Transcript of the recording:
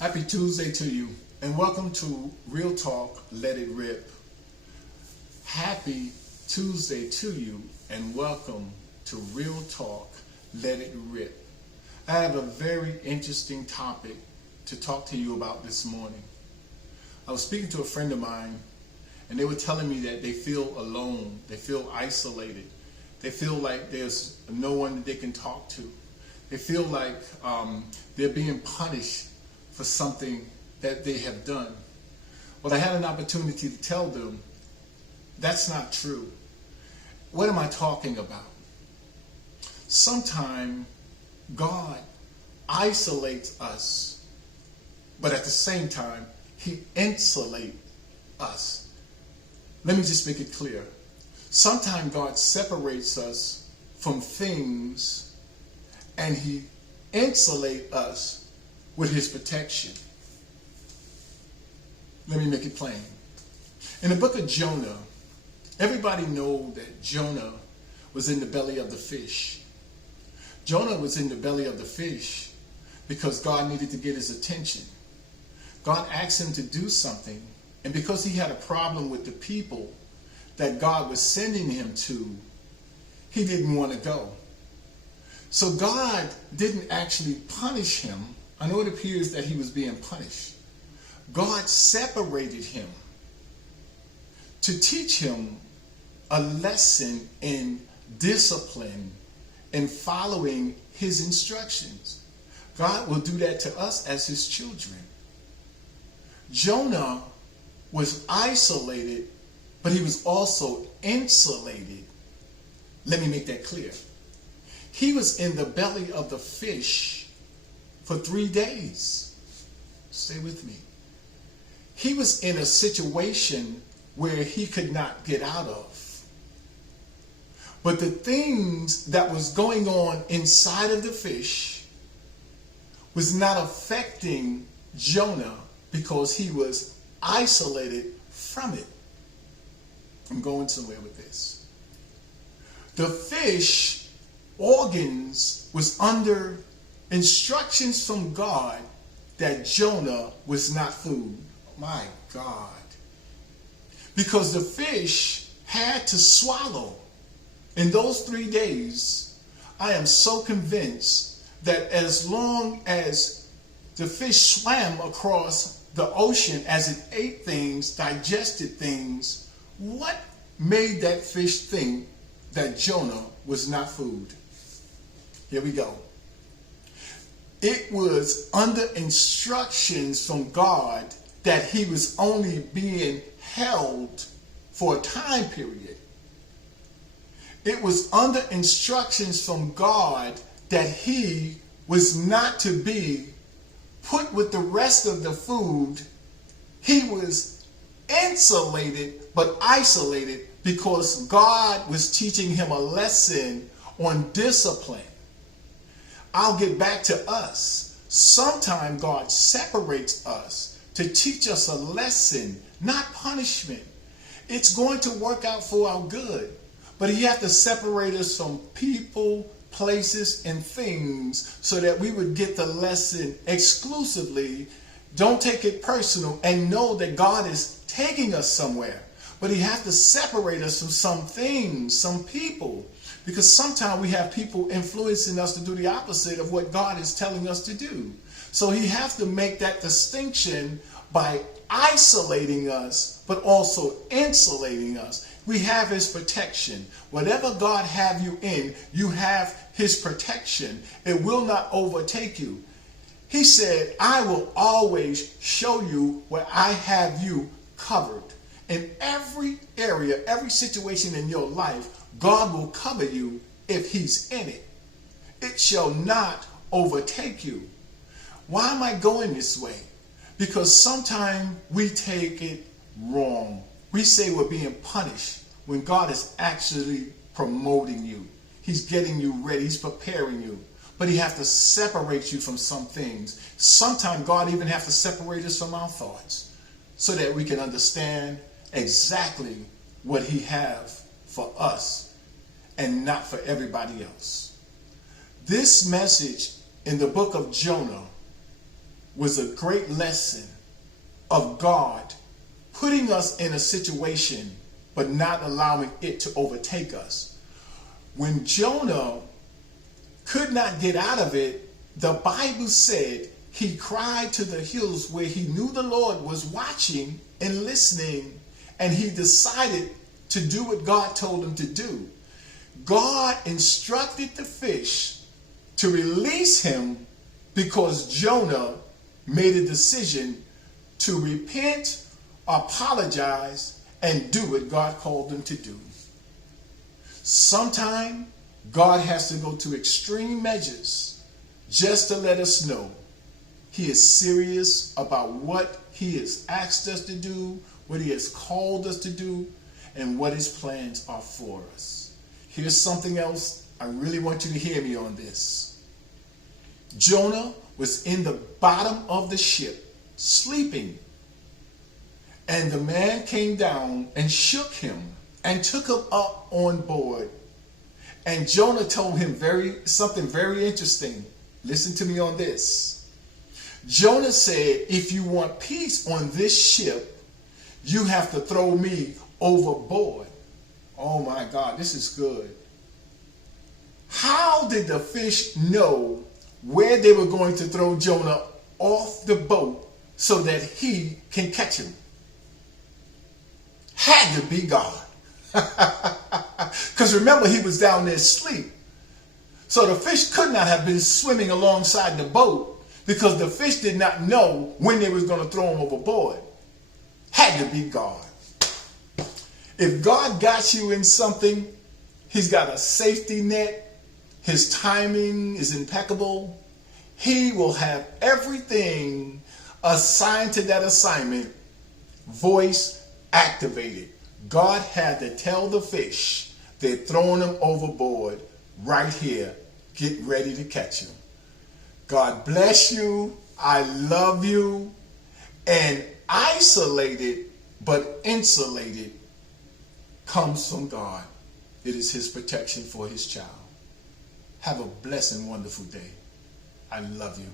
Happy Tuesday to you, and welcome to Real Talk, Let It Rip. Happy Tuesday to you, and welcome to Real Talk, Let It Rip. I have a very interesting topic to talk to you about this morning. I was speaking to a friend of mine, and they were telling me that they feel alone, they feel isolated, they feel like there's no one that they can talk to. They feel like they're being punished for something that they have done. Well, I had an opportunity to tell them that's not true. What am I talking about? Sometimes God isolates us, but at the same time, He insulates us. Let me just make it clear. Sometimes God separates us from things and He insulates us with His protection. Let me make it plain. In the book of Jonah, everybody knows that Jonah was in the belly of the fish. Jonah was in the belly of the fish because God needed to get his attention. God asked him to do something, and because he had a problem with the people that God was sending him to, he didn't want to go. So God didn't actually punish him. I know it appears that he was being punished. God separated him to teach him a lesson in discipline and following His instructions. God will do that to us as His children. Jonah was isolated, but he was also insulated. Let me make that clear. He was in the belly of the fish for 3 days. Stay with me. He was in a situation where he could not get out of. But the things that was going on inside of the fish was not affecting Jonah because he was isolated from it. I'm going somewhere with this. The fish organs was under instructions from God that Jonah was not food. My God. Because the fish had to swallow. In those 3 days, I am so convinced that as long as the fish swam across the ocean as it ate things, digested things, what made that fish think that Jonah was not food? Here we go. It was under instructions from God that he was only being held for a time period. It was under instructions from God that he was not to be put with the rest of the food. He was insulated but isolated because God was teaching him a lesson on discipline. I'll get back to us. Sometimes God separates us to teach us a lesson, not punishment. It's going to work out for our good. But He has to separate us from people, places, and things so that we would get the lesson exclusively. Don't take it personal and know that God is taking us somewhere. But He has to separate us from some things, some people. Because sometimes we have people influencing us to do the opposite of what God is telling us to do. So He has to make that distinction by isolating us, but also insulating us. We have His protection. Whatever God have you in, you have His protection. It will not overtake you. He said, I will always show you where I have you covered. In every area, every situation in your life, God will cover you if He's in it. It shall not overtake you. Why am I going this way? Because sometimes we take it wrong. We say we're being punished when God is actually promoting you. He's getting you ready. He's preparing you. But He has to separate you from some things. Sometimes God even has to separate us from our thoughts so that we can understand exactly what He has for us and not for everybody else. This message in the book of Jonah was a great lesson of God putting us in a situation but not allowing it to overtake us. When Jonah could not get out of it, the Bible said he cried to the hills where he knew the Lord was watching and listening, and he decided to do what God told him to do. God instructed the fish to release him because Jonah made a decision to repent, apologize, and do what God called him to do. Sometime God has to go to extreme measures just to let us know he is serious about what he has asked us to do, what he has called us to do, and what his plans are for us. Here's something else. I really want you to hear me on this. Jonah was in the bottom of the ship, sleeping. And the man came down and shook him and took him up on board. And Jonah told him something very interesting. Listen to me on this. Jonah said, if you want peace on this ship, you have to throw me overboard. Oh my God, this is good. How did the fish know where they were going to throw Jonah off the boat so that he can catch him? Had to be God. Because remember, he was down there asleep. So the fish could not have been swimming alongside the boat because the fish did not know when they was going to throw him overboard. Had to be God. If God got you in something, he's got a safety net. His timing is impeccable. He will have everything assigned to that assignment, voice activated. God had to tell the fish they're throwing him overboard right here. Get ready to catch him. God bless you. I love you. And isolated but insulated comes from God. It is his protection for his child. Have a blessed and wonderful day. I love you.